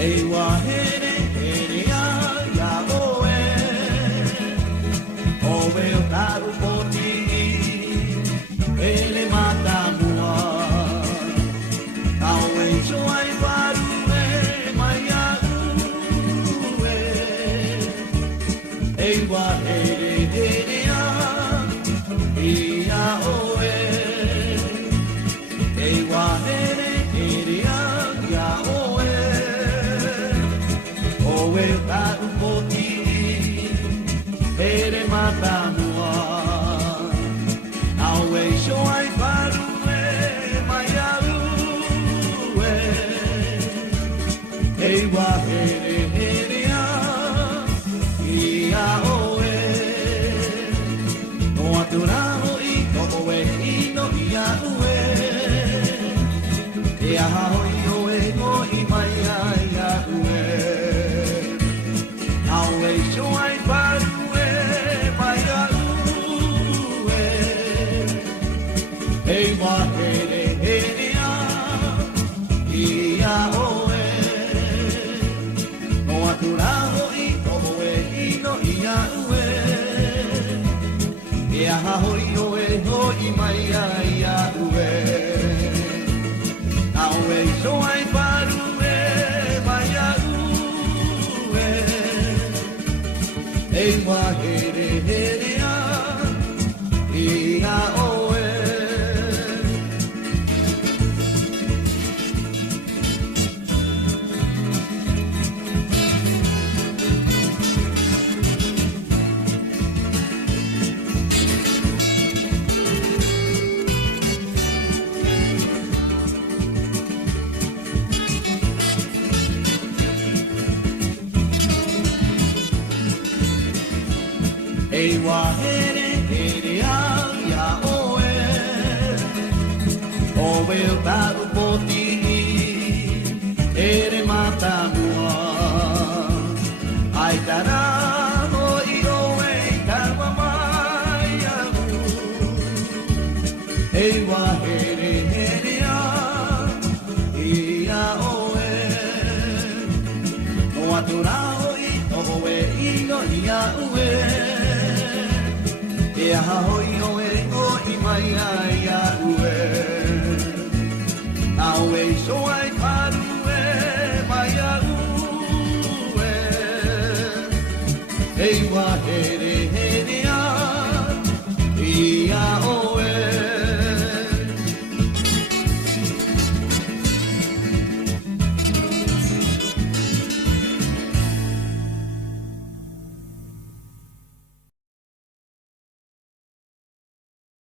Ewa here here ya oe oe o taru poti ele mata mua awe joai paru e mai ue ewa here here ya oe ewa here here ya oe oe taru poti ele mata mua awe joai paru e mai ue ewa here here ya oe no aturao I to'o e ino ia ue e aha hoi oe no I mai ia ue aue joai paru e mai ue e wa here here ia oe no aturao I to'o e ino ia ue e aha hoi oe hoi mai ia ue aue joai paru e mai ue e wa here here ia oe e wa here here ya oe oe o taru poti ere mata mua ai tara no I oe kawa mai ahu e wa here here ya oe no aturao I oe ino ia ue e aha hoi oe o I mai ia ue aue soa